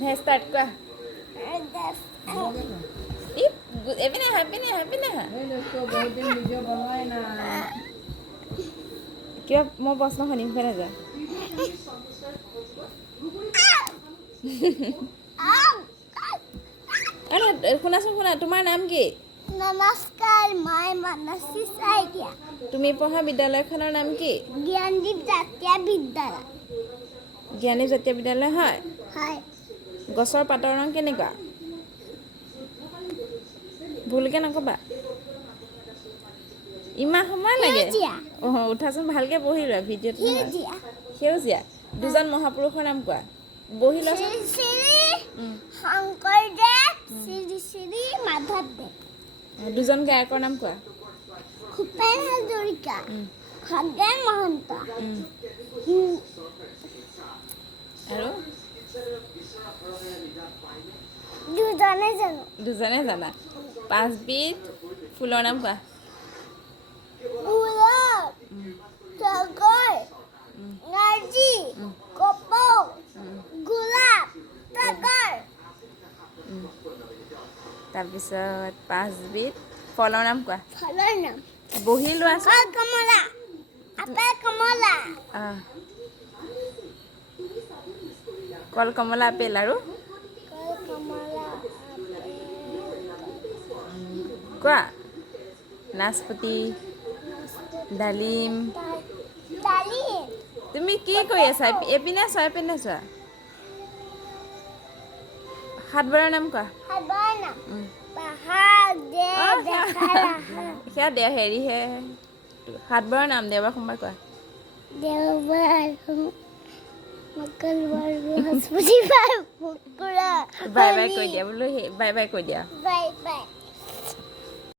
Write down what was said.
হে ষ্টাৰ্ট কৰা এপিনে আহা কিয় মই প্ৰশ্ন শুনিম ফেলে যা শুনাচোন শুনা তোমাৰ নাম কি নমস্কাৰ মই মানসী শইকীয়া তুমি পঢ়া বিদ্যালয়খনৰ নাম কি জ্ঞানদীপ জাতীয় বিদ্যালয় জ্ঞানদীপ জাতীয় বিদ্যালয় হয় হয় গছৰ পাতৰ ৰং কেনেকুৱা ভুলকৈ নক'বা ইমান সময় লাগে সেউজীয়া অঁ উঠাচোন ভালকৈ বহি লোৱা ভিডিঅ'টো সেউজীয়া সেউজীয়া দুজন মহাপুৰুষৰ নাম কোৱা বহি লোৱাচোন শ্ৰী শ্ৰী শংকৰদেৱ শ্ৰী শ্ৰী মাধৱদেৱ দুজন গায়কৰ নাম কোৱা ভূপেন হাজৰিকা খগেন মহন্ত আৰু দুজনে জানা পাঁচবিধ ফুলৰ নাম কোৱা গোলাপ তগৰ নাৰ্জী কপৌ গোলাপ তগৰ তাৰপিছত পাঁচবিধ ফলৰ নাম কোৱা ফলৰ নাম বহি লোৱাচোন কল কমলা আপেল কমলা কল কমলা আপেল আৰু কল কমলা কোৱা নাচপতি ডালিম ডালিম তুমি কি কৰি আছা এপিনে চোৱা এপিনে চোৱা সাতবাৰৰ নাম কোৱা সাতবাৰৰ নাম পাহাৰ সেয়া দে হেৰিহে সাতবাৰৰ নাম দেওবাৰ সোমবাৰ কোৱা দেওবাৰ মঙ্গলবাৰ বৃহস্পতিবাৰ শুক্ৰবাৰ বাই বাই কৈ দিয়া বোলো বাই বাই কৈ দিয়া বাই